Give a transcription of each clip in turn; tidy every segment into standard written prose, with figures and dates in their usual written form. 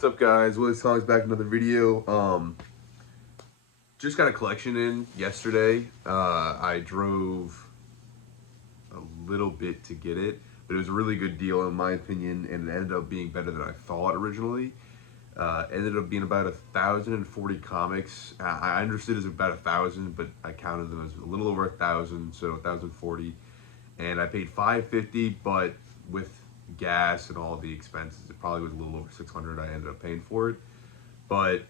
What's up, guys? Willis Talks back another video. Just got a collection in yesterday. I drove a little bit to get it, but it was a really good deal in my opinion, and it ended up being better than I thought originally. Ended up being about 1,040 comics. I understood it was about 1,000, but I counted them as a little over 1,000, so 1,040. And I paid $550, but with gas and all the expenses, it probably was a little over 600. I ended up paying for it, but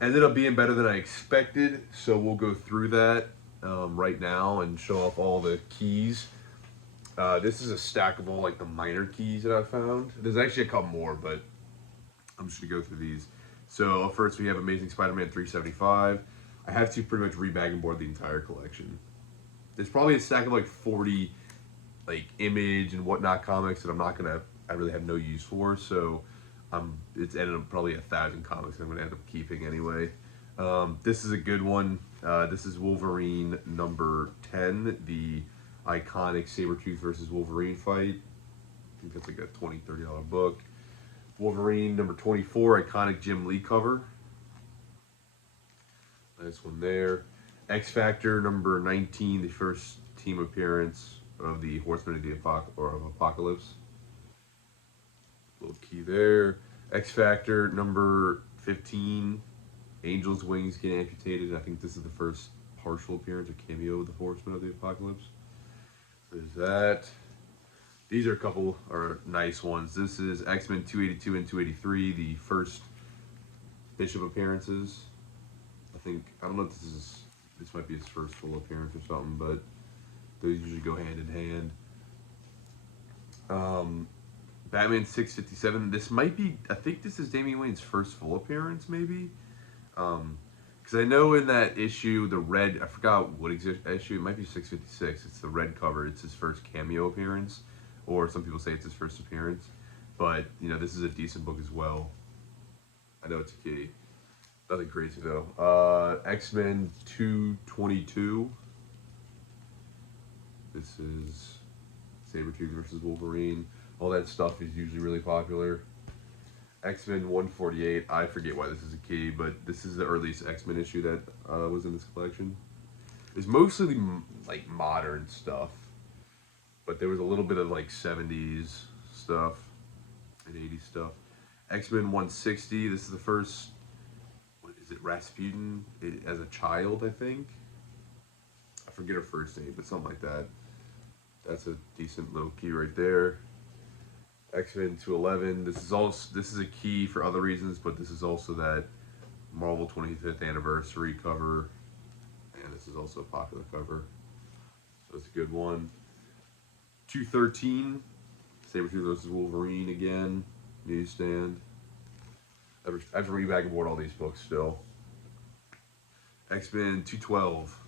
ended up being better than I expected. So we'll go through that right now and show off all the keys. This is a stackable, like the minor keys that I found. There's actually a couple more, but I'm just gonna go through these. So first we have Amazing Spider-Man 375. I have to pretty much rebag and board the entire collection. There's probably a stack of like 40 like Image and whatnot comics that I really have no use for. So it's ended up probably 1,000 comics that I'm gonna end up keeping anyway. This is a good one. This is Wolverine number 10, the iconic Sabretooth versus Wolverine fight. I think that's like a $20, $30 book. Wolverine number 24, iconic Jim Lee cover. Nice one there. X Factor number 19, the first team appearance of the Horsemen of the Apocalypse. Little key there. X Factor number 15, Angel's wings get amputated. I think this is the first partial appearance or cameo of the Horsemen of the Apocalypse. So there's that. These are a couple nice ones. This is X-Men 282 and 283, the first Bishop appearances. I don't know if this might be his first full appearance or something, but those usually go hand in hand. Batman 657. This might be, I think this is Damian Wayne's first full appearance, maybe. Because I know in that issue, the red, I forgot what issue, it might be 656. It's the red cover. It's his first cameo appearance, or some people say it's his first appearance. But, you know, this is a decent book as well. I know it's a key. Nothing crazy though. X-Men 222. This is Sabretooth versus Wolverine. All that stuff is usually really popular. X-Men 148. I forget why this is a key, but this is the earliest X-Men issue that was in this collection. It's mostly like modern stuff, but there was a little bit of like 70s stuff and 80s stuff. X-Men 160. This is the first, what is it, Rasputin as a child, I think. I forget her first name, but something like that. That's a decent little key right there. X-Men 211. This is a key for other reasons, but this is also that Marvel 25th anniversary cover, and this is also a popular cover, so it's a good one. 213. Sabretooth versus Wolverine again. Newsstand. I have to read back and board all these books still. X-Men 212.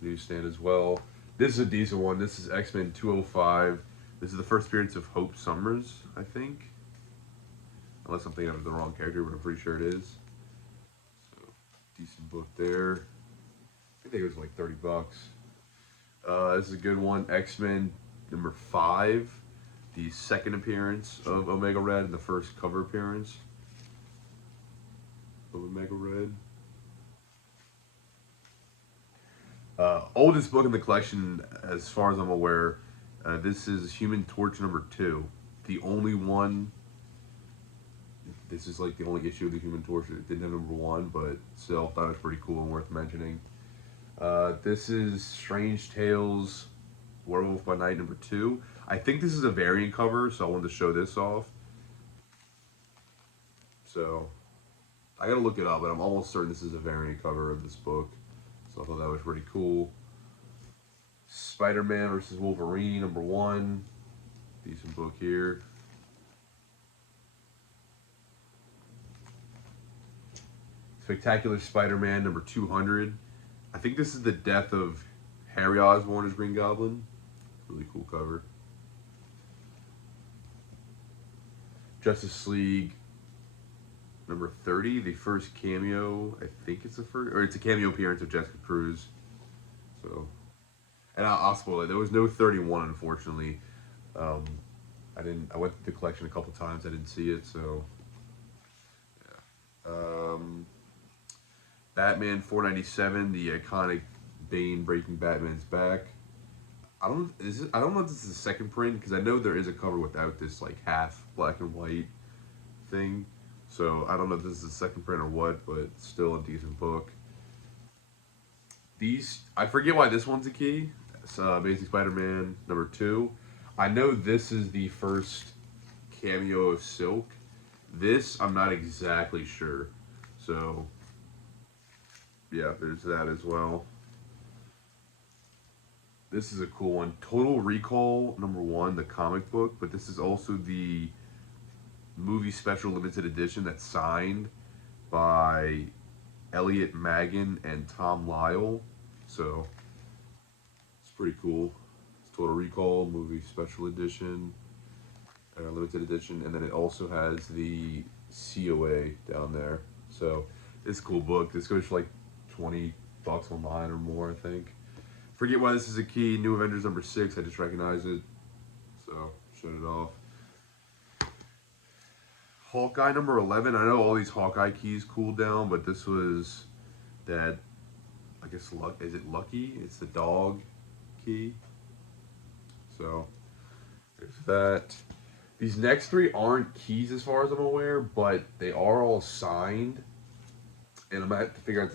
Newsstand as well. This is a decent one. This is X-Men 205. This is the first appearance of Hope Summers, I think. Unless I'm thinking of the wrong character, but I'm pretty sure it is. So, decent book there. I think it was like 30 bucks. This is a good one. X-Men number 5. The second appearance of Omega Red and the first cover appearance of Omega Red. Oldest book in the collection, as far as I'm aware. This is Human Torch number 2. The only one. This is like the only issue of the Human Torch that didn't have number 1, but still thought it was pretty cool and worth mentioning. This is Strange Tales, Werewolf by Night number 2. I think this is a variant cover, so I wanted to show this off. So I gotta look it up, but I'm almost certain this is a variant cover of this book. So I thought that was pretty cool. Spider-Man versus Wolverine, number 1. Decent book here. Spectacular Spider-Man, number 200. I think this is the death of Harry Osborn as Green Goblin. Really cool cover. Justice League, number 30, the first cameo, I think it's the first, or it's a cameo appearance of Jessica Cruz. So, and I'll spoil it. There was no 31, unfortunately. I went through the collection a couple times. I didn't see it, so yeah. Batman 497, the iconic Bane breaking Batman's back. I don't know if this is a second print because I know there is a cover without this like half black and white thing. So I don't know if this is a second print or what, but still a decent book. These I forget why this one's a key. It's, Amazing Spider-Man #2. I know this is the first cameo of Silk. This I'm not exactly sure. So yeah, there's that as well. This is a cool one. Total Recall #1, the comic book, but this is also the movie special limited edition that's signed by Elliot Maggin and Tom Lyle. So it's pretty cool. It's Total Recall movie special edition, limited edition, and then it also has the COA down there. So it's a cool book. This goes for like $20 online or more, I think. Forget why this is a key. New Avengers #6. I just recognize it, so shut it off. Hawkeye #11. I know all these Hawkeye keys cooled down, but this was that. I guess luck. Is it Lucky? It's the dog key. So there's that. These next three aren't keys as far as I'm aware, but they are all signed, and I'm gonna have to figure out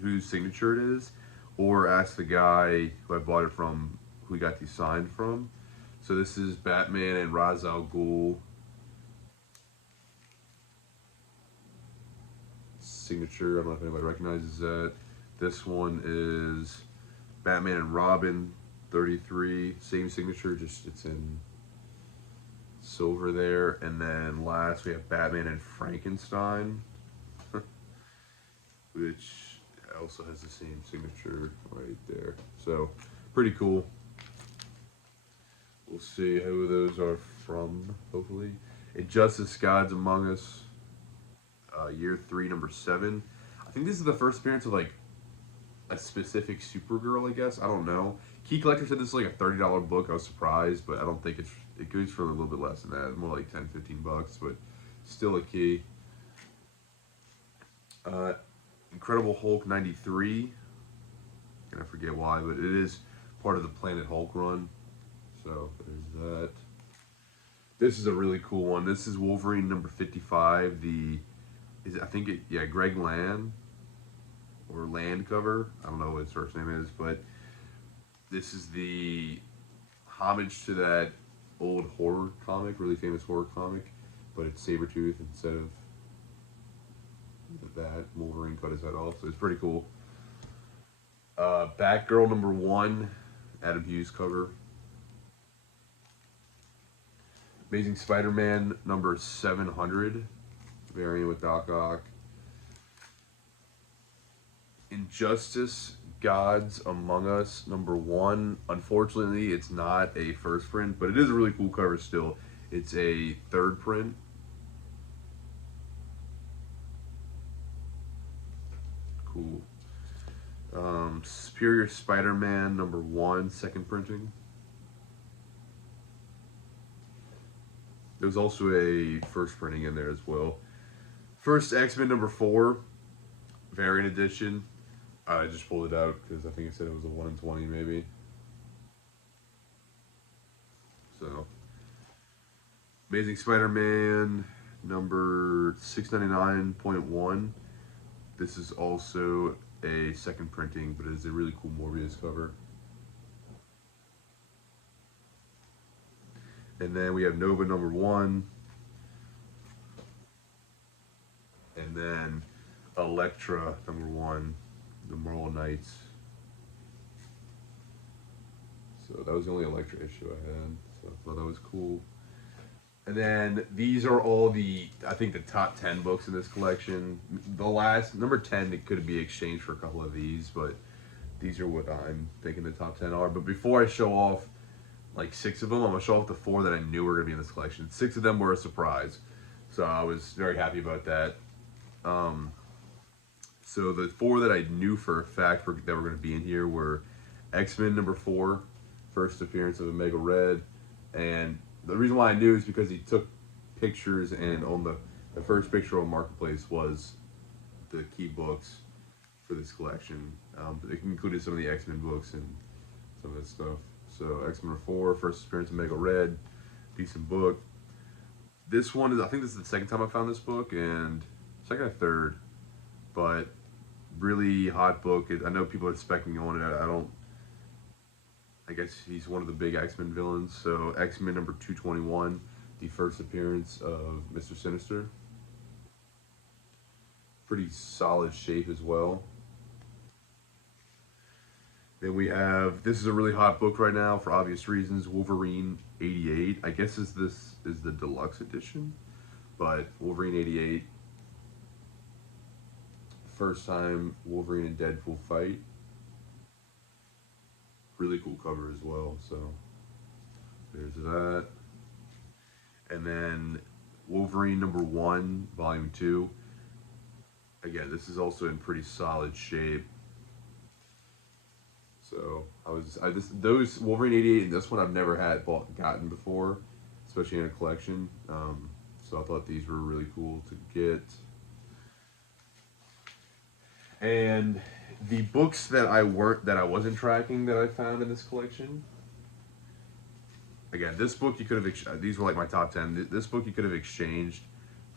whose signature it is, or ask the guy who I bought it from, who we got these signed from. So this is Batman and Ra's al Ghul signature. I don't know if anybody recognizes that. This one is Batman and Robin 33, same signature, just it's in silver there. And then last we have Batman and Frankenstein, which also has the same signature right there. So pretty cool. We'll see who those are from, hopefully. Injustice Gods Among Us, year 3, #7. I think this is the first appearance of like a specific Supergirl, I guess. I don't know. Key Collector said this is like a $30 book. I was surprised, but I don't think it goes for a little bit less than that. More like 10, $15, but still a key. Incredible Hulk '93. And I forget why, but it is part of the Planet Hulk run. So there's that. This is a really cool one. This is Wolverine #55. I think Greg Land or Land cover. I don't know what his first name is, but this is the homage to that old horror comic, really famous horror comic, but it's Sabretooth instead of that. Wolverine cut his head off, so it's pretty cool. Batgirl #1, Adam Hughes cover. Amazing Spider-Man #700, variant with Doc Ock. Injustice Gods Among Us #1. Unfortunately, it's not a first print, but it is a really cool cover still. It's a third print. Cool. Superior Spider-Man #1, second printing. There's also a first printing in there as well. First X-Men #4, variant edition. I just pulled it out because I think it said it was a 1 in 20 maybe. So, Amazing Spider-Man #699.1. This is also a second printing, but it is a really cool Morbius cover. And then we have Nova #1. And then Elektra #1, The Moral Knights. So that was the only Elektra issue I had. So I thought that was cool. And then these are all I think the top 10 books in this collection. The last, #10, it could be exchanged for a couple of these, but these are what I'm thinking the top 10 are. But before I show off like 6 of them, I'm going to show off the 4 that I knew were going to be in this collection. 6 of them were a surprise. So I was very happy about that. So the 4 that I knew for a fact that were going to be in here were X-Men #4, first appearance of Omega Red, and the reason why I knew is because he took pictures, and on the first picture on Marketplace was the key books for this collection. It included some of the X-Men books and some of that stuff. So X-Men 4, first appearance of Omega Red, decent book. This one is, I think this is the second time I found this book, and second or third, but really hot book. I know people are specking on it. I don't. I guess he's one of the big X-Men villains. So X-Men number 221, the first appearance of Mr. Sinister. Pretty solid shape as well. Then we have, this is a really hot book right now for obvious reasons, Wolverine 88. I guess this is the deluxe edition, but Wolverine 88. First time Wolverine and Deadpool fight. Really cool cover as well, so there's that. And then Wolverine number 1, volume 2. Again, this is also in pretty solid shape. So those Wolverine 88 and this one I've never gotten before, especially in a collection. So I thought these were really cool to get. And the books that I wasn't tracking that I found in this collection. Again, this book you could have, these were like my top 10. This book you could have exchanged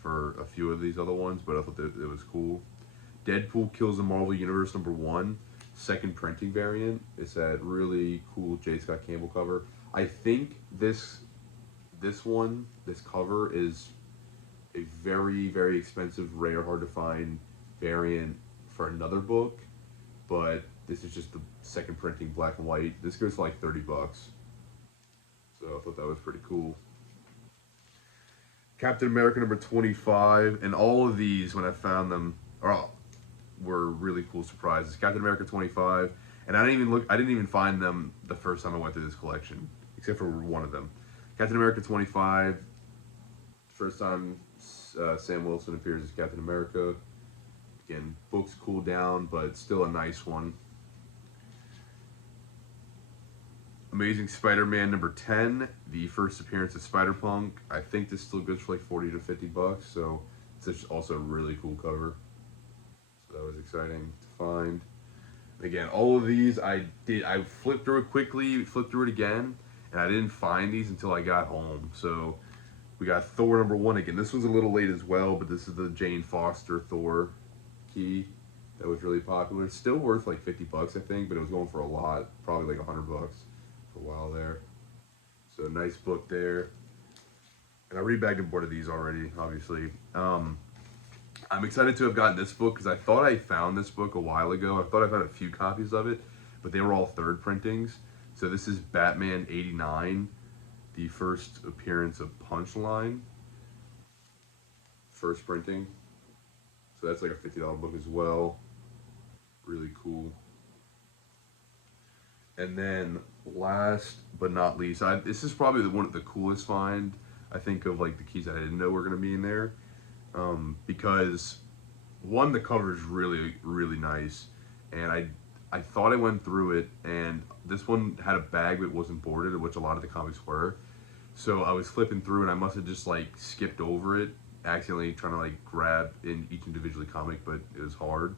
for a few of these other ones, but I thought that it was cool. Deadpool Kills the Marvel Universe number 1, second printing variant. It's that really cool J. Scott Campbell cover. I think this cover is a very, very expensive, rare, hard to find variant for another book, but this is just the second printing, black and white. This goes for like 30 bucks. So I thought that was pretty cool. Captain America number 25, and all of these, when I found them, were really cool surprises. Captain America 25, and I didn't even find them the first time I went through this collection, except for one of them. Captain America 25, first time Sam Wilson appears as Captain America. Again, book's cooled down, but still a nice one. Amazing Spider-Man number 10, the first appearance of Spider-Punk. I think this still goes for like 40 to 50 bucks, so it's also a really cool cover. So that was exciting to find. Again, all of these I flipped through it quickly, flipped through it again, and I didn't find these until I got home. So we got Thor number 1 again. This was a little late as well, but this is the Jane Foster Thor key that was really popular. It's still worth like 50 bucks, I think, but it was going for a lot, probably like 100 bucks for a while there. So nice book there. And I rebagged a board of these already, obviously. I'm excited to have gotten this book because I thought I found this book a while ago. I thought I found a few copies of it, but they were all third printings. So this is Batman 89, the first appearance of Punchline. First printing. So that's like a $50 book as well. Really cool. And then last but not least, this is probably one of the coolest find, I think, of like the keys that I didn't know were going to be in there. Because one, the cover is really, really nice. And I thought I went through it, and this one had a bag that wasn't boarded, which a lot of the comics were. So I was flipping through, and I must have just like skipped over it, accidentally trying to like grab in each individually comic, but it was hard.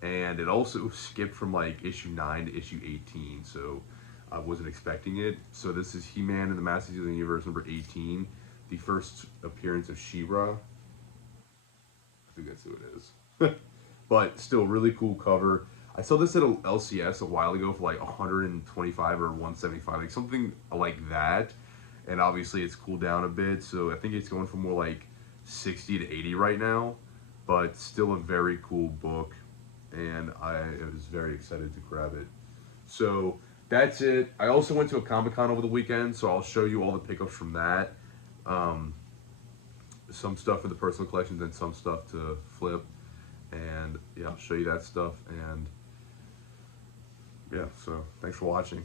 And it also skipped from like issue 9 to issue 18, so I wasn't expecting it. So this is He-Man and the Masters of the Universe number 18, the first appearance of She-Ra. I think that's who it is. But still, really cool cover. I saw this at a LCS a while ago for like 125 or 175, like something like that. And obviously it's cooled down a bit, so I think it's going for more like 60 to 80 right now. But still a very cool book, and I was very excited to grab it. So that's it. I also went to a Comic-Con over the weekend, so I'll show you all the pickups from that. Some stuff for the personal collections and some stuff to flip. And yeah, I'll show you that stuff. And yeah, so thanks for watching.